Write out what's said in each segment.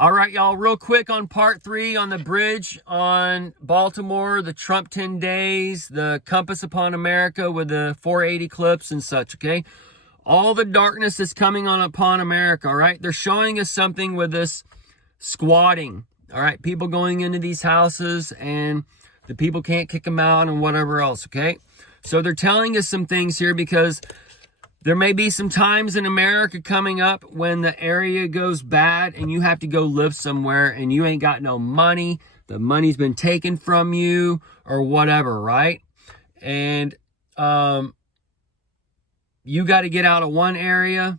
All right, y'all, real quick on part 3 on the bridge on Baltimore, the Trump 10 days, the compass upon America with the 480 clips and such, okay? All the darkness is coming on upon America, all right? They're showing us something with this squatting, all right? People going into these houses and the people can't kick them out and whatever else, okay? So they're telling us some things here because there may be some times in America coming up when the area goes bad and you have to go live somewhere and you ain't got no money. The money's been taken from you or whatever, right? And you got to get out of one area,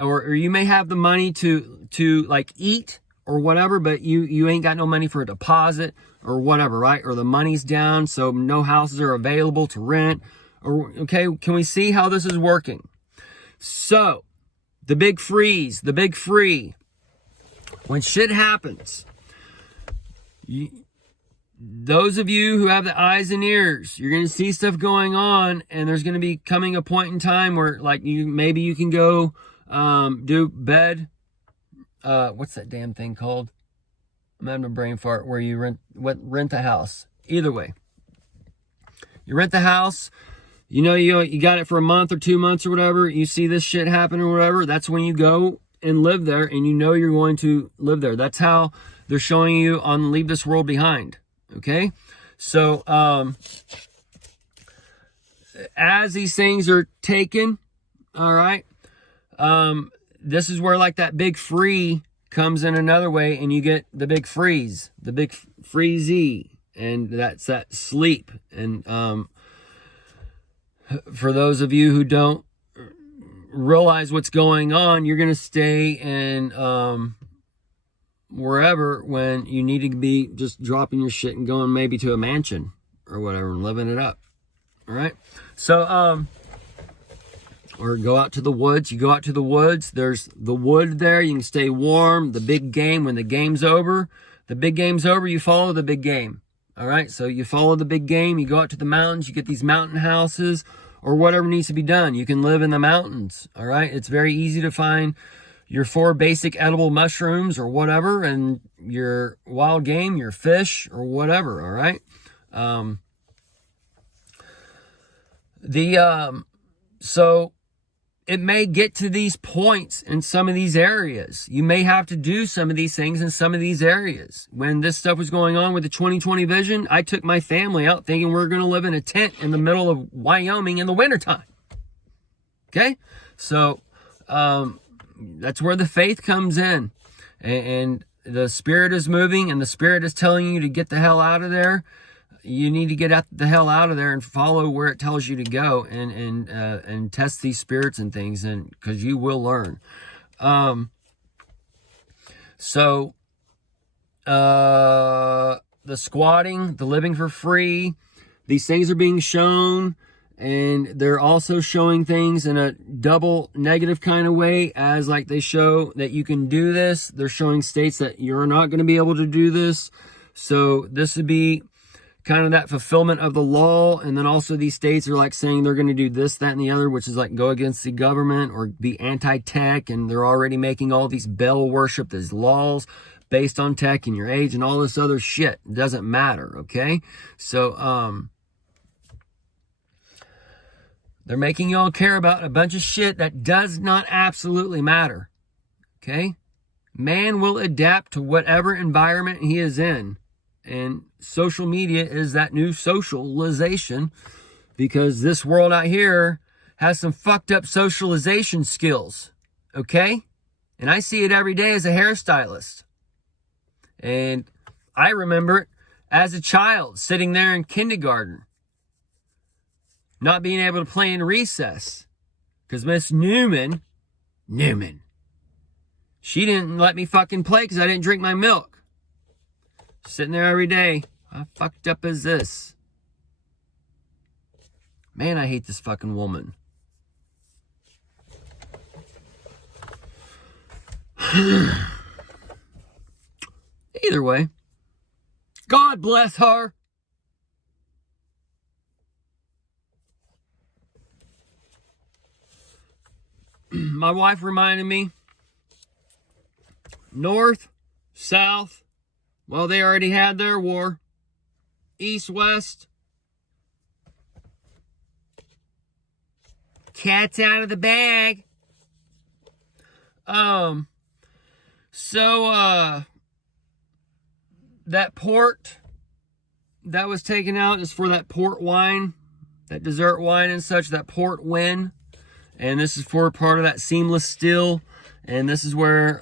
or you may have the money to like eat or whatever, but you ain't got no money for a deposit or whatever, right? Or the money's down, so no houses are available to rent. Or okay, can we see how this is working? So, the big freeze, the big free. When shit happens, those of you who have the eyes and ears, you're going to see stuff going on, and there's going to be coming a point in time where, like, maybe you can go do bed. What's that damn thing called? I'm having a brain fart. Where you rent the house. Either way, you rent the house. You know, you got it for a month or 2 months or whatever. You see this shit happen or whatever. That's when you go and live there, and you know you're going to live there. That's how they're showing you on Leave This World Behind. Okay? So, as these things are taken, all right, this is where, like, that big free comes in another way, and you get the big freeze, the big freezy, and that's that sleep. And, for those of you who don't realize what's going on, you're going to stay in wherever when you need to be just dropping your shit and going maybe to a mansion or whatever and living it up. All right? So, or go out to the woods. You go out to the woods. There's the wood there. You can stay warm. The big game, when the game's over, you follow the big game. All right? So you follow the big game. You go out to the mountains. You get these mountain houses or whatever needs to be done. You can live in the mountains, all right? It's very easy to find your 4 basic edible mushrooms or whatever, and your wild game, your fish or whatever, all right? So it may get to these points in some of these areas. You may have to do some of these things in some of these areas. When this stuff was going on with the 2020 vision, I took my family out thinking we were going to live in a tent in the middle of Wyoming in the wintertime. Okay? So, that's where the faith comes in. And the Spirit is moving, and the Spirit is telling you to get the hell out of there. You need to get the hell out of there and follow where it tells you to go, and test these spirits and things, and because you will learn. So the squatting, the living for free, these things are being shown, and they're also showing things in a double negative kind of way, as like they show that you can do this. They're showing states that you're not going to be able to do this. So this would be kind of that fulfillment of the law. And then also these states are like saying they're going to do this, that, and the other, which is like go against the government or be anti-tech. And they're already making all these bell worship, these laws based on tech and your age and all this other shit. It doesn't matter. Okay. So, they're making y'all care about a bunch of shit that does not absolutely matter. Okay. Man will adapt to whatever environment he is in. And social media is that new socialization, because this world out here has some fucked up socialization skills. Okay? And I see it every day as a hairstylist. And I remember it as a child sitting there in kindergarten, not being able to play in recess because Miss Newman, she didn't let me fucking play because I didn't drink my milk. Sitting there every day. How fucked up is this? Man, I hate this fucking woman. Either way, God bless her. My wife reminded me, north, south, well, they already had their war. East, west, cat's out of the bag. That port that was taken out is for that port wine, that dessert wine and such, that port wine. And this is for part of that seamless steel. And this is where,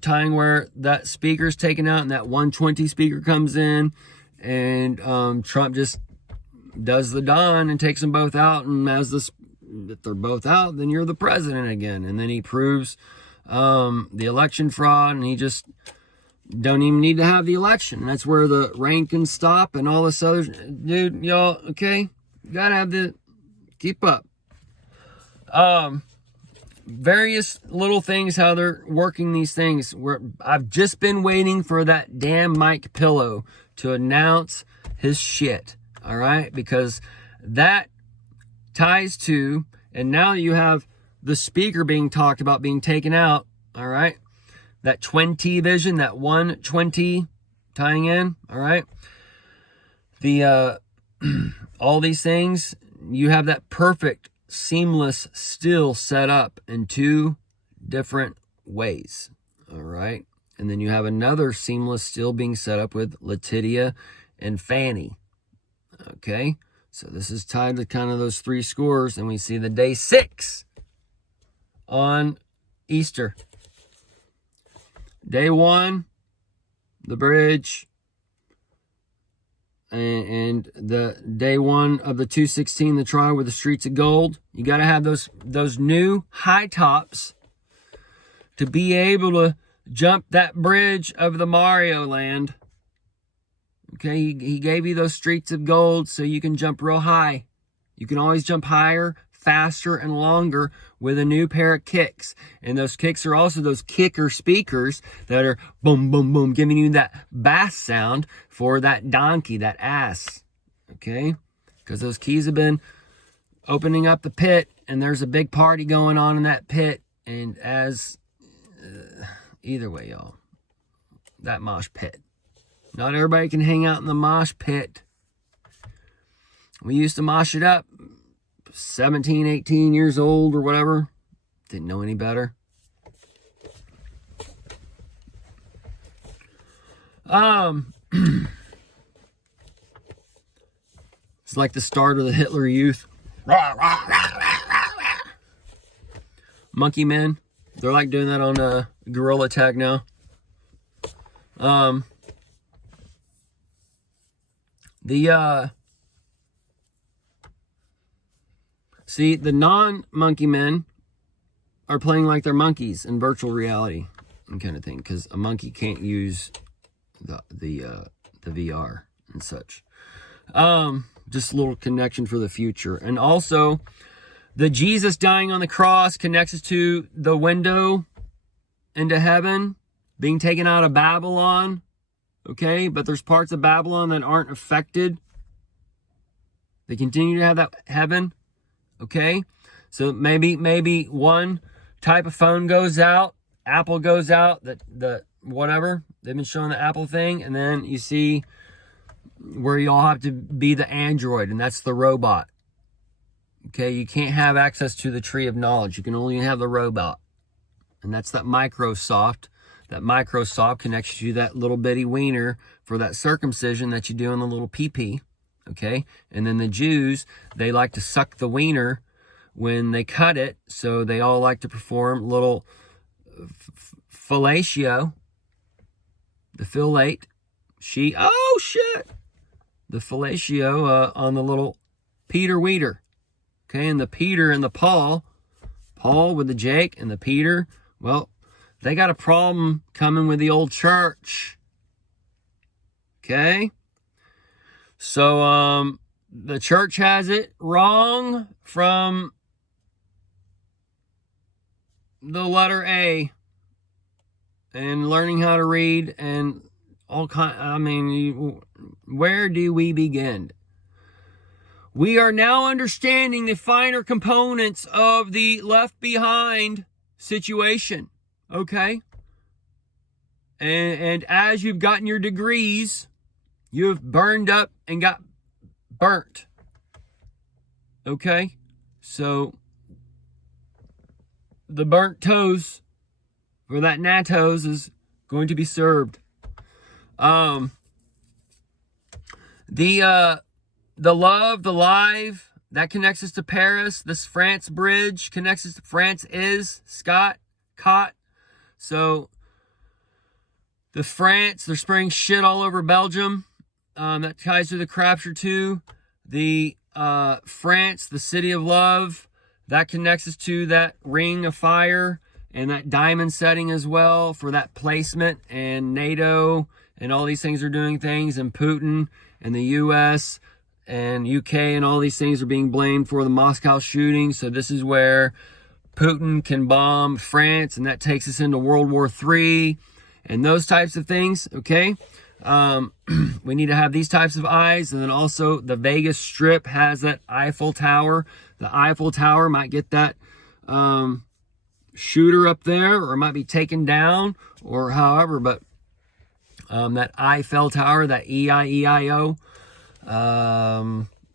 tying where that speaker's taken out and that 120 speaker comes in. And Trump just does the Don and takes them both out. And as if they're both out, then you're the president again. And then he proves the election fraud, and he just don't even need to have the election. And that's where the rain can stop and all this other... Dude, y'all, okay? You gotta have the... Keep up. Various little things, how they're working these things. I've just been waiting for that damn Mike Pillow to announce his shit. All right? Because that ties to... And now you have the speaker being talked about being taken out. All right? That 20 vision, that 120 tying in, all right? The all these things, you have that perfect seamless still set up in two different ways, all right? And then you have another seamless still being set up with Latitia and Fanny, okay? So this is tied to kind of those three scores, and we see the day 6 on Easter. Day 1, the bridge, and the day 1 of the 216, the trial with the streets of gold. You got to have those new high tops to be able to jump that bridge over the Mario land. Okay, he gave you those streets of gold so you can jump real high. You can always jump higher, faster, and longer with a new pair of kicks. And those kicks are also those kicker speakers that are boom, boom, boom, giving you that bass sound for that donkey, that ass. Okay? Because those keys have been opening up the pit, and there's a big party going on in that pit. And as, either way, y'all, that mosh pit. Not everybody can hang out in the mosh pit. We used to mosh it up. 17, 18 years old or whatever. Didn't know any better. It's like the start of the Hitler Youth. Monkey men. They're like doing that on Guerrilla Tag now. See, the non-monkey men are playing like they're monkeys in virtual reality and kind of thing, because a monkey can't use the VR and such. Just a little connection for the future. And also, the Jesus dying on the cross connects us to the window into heaven, being taken out of Babylon, okay? But there's parts of Babylon that aren't affected. They continue to have that heaven. Okay, so maybe one type of phone goes out, Apple goes out, the whatever, they've been showing the Apple thing, and then you see where you all have to be the Android, and that's the robot. Okay, you can't have access to the tree of knowledge. You can only have the robot, and that's that Microsoft. That Microsoft connects you to that little bitty wiener for that circumcision that you do in the little pee-pee. Okay, and then the Jews, they like to suck the wiener when they cut it, so they all like to perform little fellatio, the fillate, the fellatio on the little Peter Weeder. Okay, and the Peter and the Paul with the Jake and the Peter, well, they got a problem coming with the old church. Okay? So, the church has it wrong from the letter A and learning how to read and all kind. Where do we begin? We are now understanding the finer components of the Left Behind situation. Okay? And as you've gotten your degrees, you have burned up and got burnt. Okay? So, the burnt toes for that nattos is going to be served. The love, the live, that connects us to Paris. This France bridge connects us to France is Scott, caught. So, the France, they're spraying shit all over Belgium. That ties to the Crapture too. The France, the city of love, that connects us to that ring of fire and that diamond setting as well for that placement. And NATO and all these things are doing things. And Putin and the US and UK and all these things are being blamed for the Moscow shooting. So this is where Putin can bomb France, and that takes us into World War III and those types of things, okay? We need to have these types of eyes. And then also the Vegas Strip has that Eiffel Tower. The Eiffel Tower might get that shooter up there, or it might be taken down, or however, but that Eiffel Tower, that EIEIO.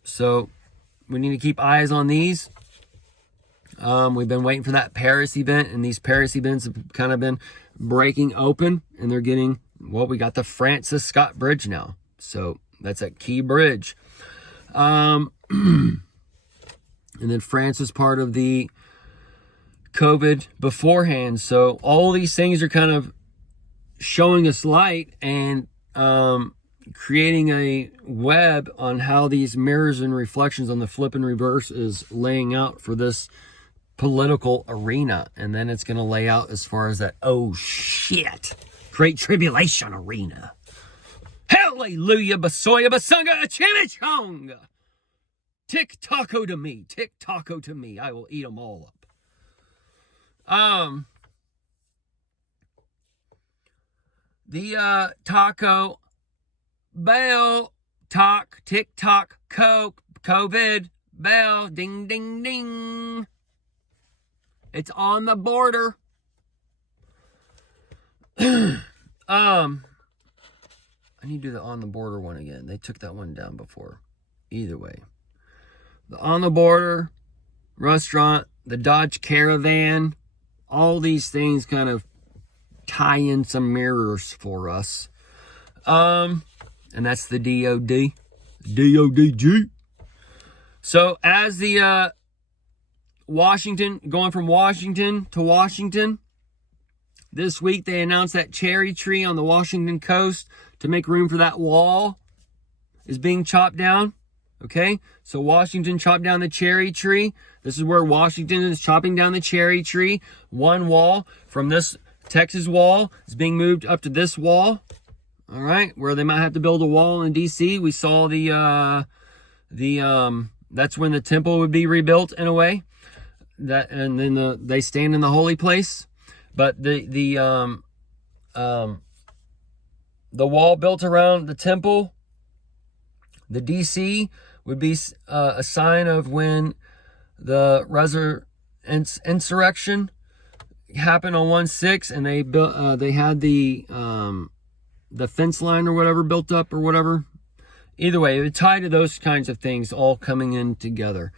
So we need to keep eyes on these. We've been waiting for that Paris event, and these Paris events have kind of been breaking open, and they're getting, well, we got the Francis Scott Bridge now. So that's a key bridge. And then France is part of the COVID beforehand. So all these things are kind of showing us light and creating a web on how these mirrors and reflections on the flip and reverse is laying out for this political arena. And then it's going to lay out as far as that, oh shit, Great Tribulation arena. Hallelujah, basoya, basunga, chimichong. Tick taco to me, tick taco to me. I will eat them all up. The Taco Bell, talk, tick tock, coke, COVID, bell, ding, ding, ding. It's on the border. I need to do the on the border one again. They took that one down before. Either way. The on the border restaurant, the Dodge Caravan, all these things kind of tie in some mirrors for us. And that's the DOD. DODG. So as the Washington, going from Washington to Washington, this week they announced that cherry tree on the Washington coast to make room for that wall is being chopped down. Okay, so Washington chopped down the cherry tree. This is where Washington is chopping down the cherry tree. One wall from this Texas wall is being moved up to this wall. All right, where they might have to build a wall in DC. We saw that's when the temple would be rebuilt in a way. That, and then they stand in the holy place. But the wall built around the temple, the DC, would be a sign of when the insurrection happened on 1/6, and they built they had the fence line or whatever built up or whatever. Either way, it tied to those kinds of things all coming in together.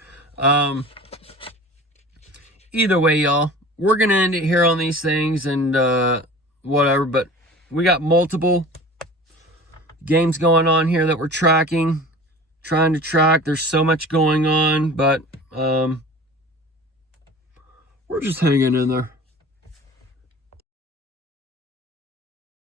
Either way, y'all, we're gonna end it here on these things and whatever. But we got multiple games going on here that we're trying to track. There's so much going on, but we're just hanging in there.